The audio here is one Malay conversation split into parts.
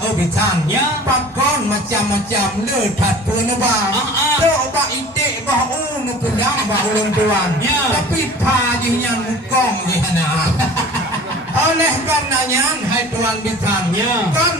Oh bitan, Ya. pakon macam-macam le tat pun bang. Do ba ide ba nu pedang ba ulun tuan. Ya. Tapi pa je yang mukong je hana. Oleh karenanya hai tuan bitan, Ya. kan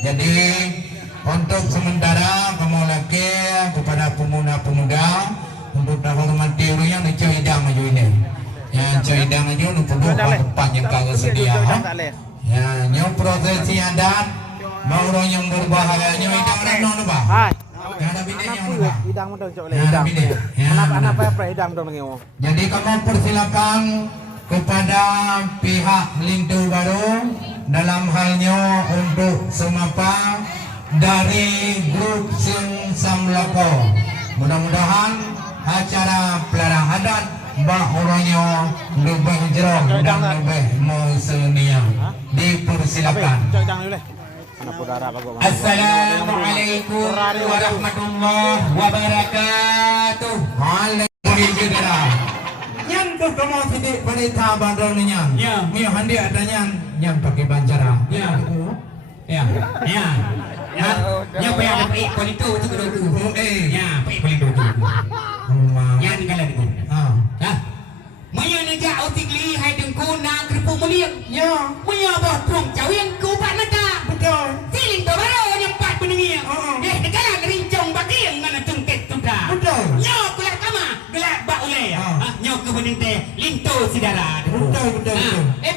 jadi untuk sementara kamu laki kepada pemuda-pemuda untuk menghormati yang cuy idang maju ini. Yang cuy idang maju untuk depan yang kau sedia. Ya, nyok prosesi adat baru yang berbahaya nyok idang reno apa? Ada bidenya apa? Idang mau cok le Ada idang. bide. Anak apa idang dong ngeo. Jadi kamu persilakan kepada pihak Lintu Baru dalam halnya untuk semapa dari grup Sing Samlako. Mudah-mudahan acara pelarang adat bah orangnya lebih jerong dan lebih musenia. Dipersilakan. Cok idang dulu le. Anak saudara bagus. Assalamualaikum warahmatullahi wabarakatuh. Waalaikumsalam. Yang tuh kamu sidik perintah bandar ni yang. Ya. Ni handi adanya yang pakai banjara. Ya. Ya. Ya. Ya. Ya payah dapat polito tu kedua tu. Oh Ya, pakai polito tu. Ya ni kalau tu. Ah. Dah. Maya naja otik li hai dengku na kerupuk muliak. Ya. Maya bah tuang cawian ku pak naga. Betul. Siling tu baru yang pat penengir. Negara ngerincong bagi yang mana cungket tu dah. Betul. Nyo kelak kama, gelak bak oleh. Nyo ke beninte linto sidara. Betul.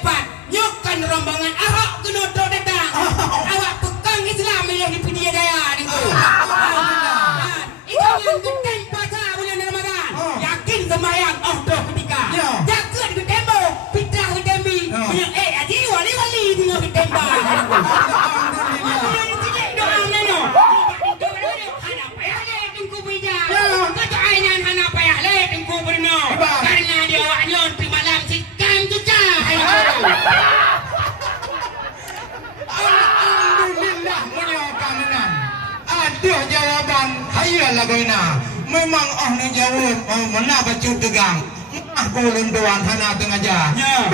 Pat, nyo kan rombongan Ahok genoto datang. Awak pegang Islam yang di Pedia Daya ni tu. Itu yang genteng puasa bulan Ramadan. Yakin sembahyang doh ketika. Ya. Jaga di tembo, fitrah di demi. Punya aji wali tinggal di tembo. Doa neno. Hana payah le tengku bija. Kata ainan hana payah le tengku berno. Karena dia awak nyon pi malam sikam cuca. Alhamdulillah menyokananan. Ada jawaban hayalah goina. Memang ni jawab mana bacut tegang. Golong doan hana tengaja. Ya.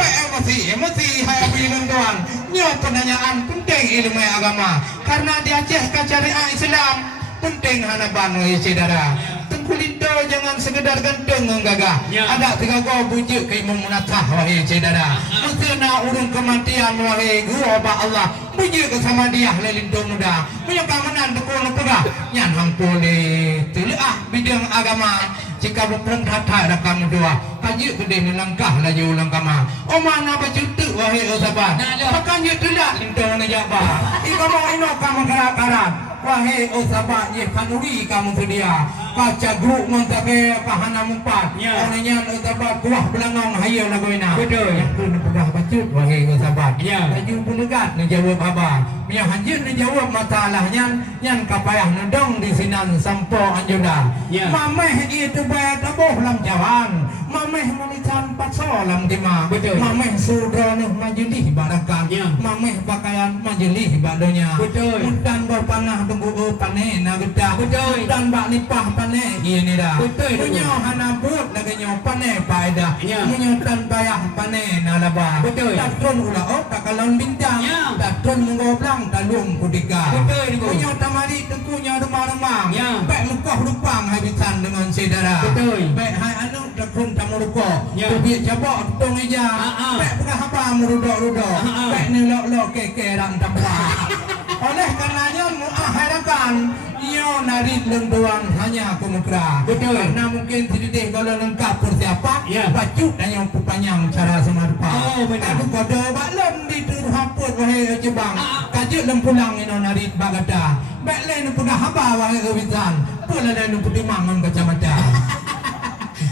Emosi hai bilong doan. Nyo penanyaan penting ilmu agama. Karena dia Aceh syariah Islam penting hana banu saudara. Tengku Linto jangan sekedar ganteng menggagah. Ya. Ada tiga kau bujuk ke memunatah wahai saudara. Musna urung kematian wahai gua ba Allah. Bujuk sama dia Linto muda. Punya keamanan tekun pegah. Nyan hang boleh telaah bidang agama. Jika bukan kata ada kamu dua, kaji gede ni langkah laju langkama. Oh mana baju tu wahai sahabat. Pakai je tidak Linto ni jabah. Ikamu ino kamu karat. Wahai sahabat ye kanuri kamu sedia. Kaca grup mentake kahana mumpat. Orangnya sahabat kuah belangong hayo lagoina. Betul. Yang pun pedah bacut wahai sahabat. Ya. Laju pun dekat ni jawab abah. Yang hanjir ni jawab masalahnya yang kapayah nedong di sinan sampo anjuda. Ya. Mameh itu bayar tabuh lam jawan. Mameh manisan pakso lam dima. Betul. Mameh sudra nih majulih barakan. Ya. Mameh pakaian majulih badonya. Betul. Dan berpanah tunggu panen na geda. Betul. Dan bak nipah panen ini dah. Betul. Punyo hana but lagi nyo panen paedah. Ya. Punyo tan bayah panen na laba. Betul. Tak tron ulah tak kalon bintang. Ya. Tak tron mengoblang talung kudika. Betul. Punyo tamari tengkunya rumah-rumah. Ya. Baik mukah rupang habisan dengan saudara. Betul. Baik hai anu takun tamu ruko. Ya. Biar cabak tong eja. Baik bukan apa merudok-rudok. Baik ni lok-lok keke rang tambah. Oleh karenanya muaharakan nyo narik lenduan hanya kumukra. Betul. Karena mungkin tidak kalau lengkap persiapan. Ya. Bacut dan yang panjang cara semarpa. Oh, benar. Aku kode baklem di tur haput wahai jebang. tajuk dan pulang ino narit bagada. Baik lain pun dah haba wae kewitan. Pula lain pun dimangan kacamata.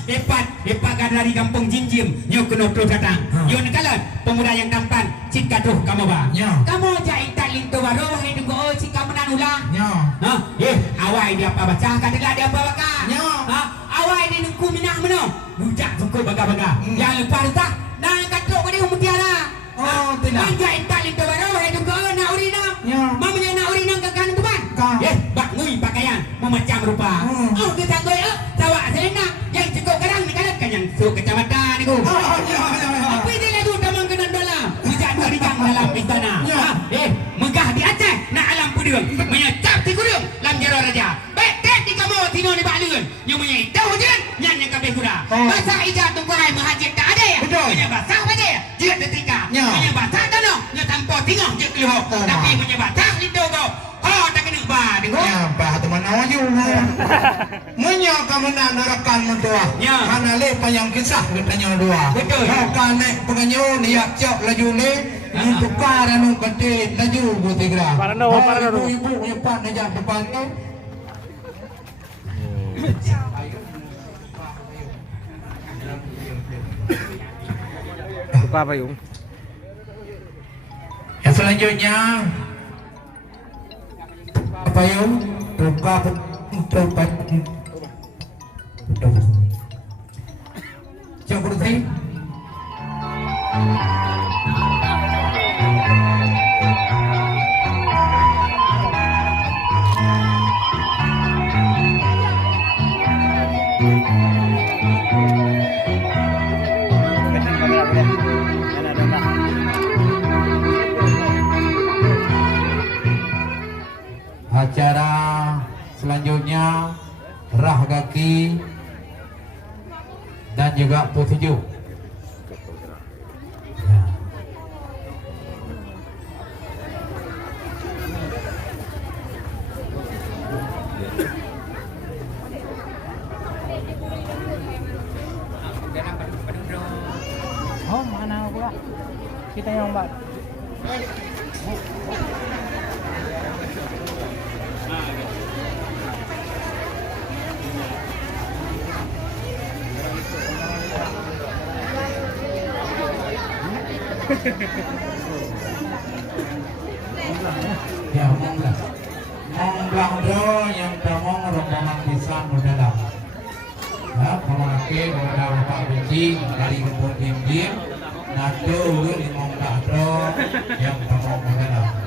Hebat kan dari kampung Jinjim. Yo kena tu datang. Yo nekalan pemuda yang tampan. Cik kaduh kamu ba. Ya. Kamu jai talin tu baru hai tunggu oh cik kamu nan ulang. Ya. Ha, awai dia apa baca kadalah dia apa baca. Ya. Ha, awai dia nungku minah meno. Rujak sungkul baga-baga. Yang lepas tu tak dan katuk ko dia mutiara. Oh, tidak. Jai talin tu baru hai tunggu oh nak urina. Ya. Mamanya nak urina ke kan tu ban. Ka. Bak ngui pakaian memacam rupa. Oh kita goi tawa selena yang cukup kadang ni kadang kan yang suka kecamatan ni ko. Ya. Apa dia lalu tamang kena dalam. Hujat berikan dalam istana. Ya. Megah di Aceh nak alam pudung. Menyecap di gurung lam jaro raja. Betet di kamu tino ni balun. Yang menyita hujan yang kabeh kura. Bahasa ijat tungguai menghajat tak ada ya. Betul. Punya bahasa apa dia? Dia detika. Ya. Punya bahasa tanah. Dia tanpa tinggal je keluar. Tapi punya bahasa lindo kau. Oh tak kena bah dengar. Ya, bah tu mana waju. Munya kamu nak narakan mentua. Ya. Karena le panjang kisah katanya dua. Betul. Kau naik penganyo ni ya cok laju ni. Untuk kara nu kete laju butigra. Parano. Ibu nyepat najak depan tu. Suka apa yung? Yang selanjutnya apa yung buka tempat Cok kursi. Acara selanjutnya rah kaki dan juga petuju. Ya. Oh, mana pula? Kita yang buat. Ya, monglah do yang tamong rombongan pisan dalam. Ya, pemake kepada Bapak Biji dari kebun Jinjim, nado ulun monglah do yang tamong dalam.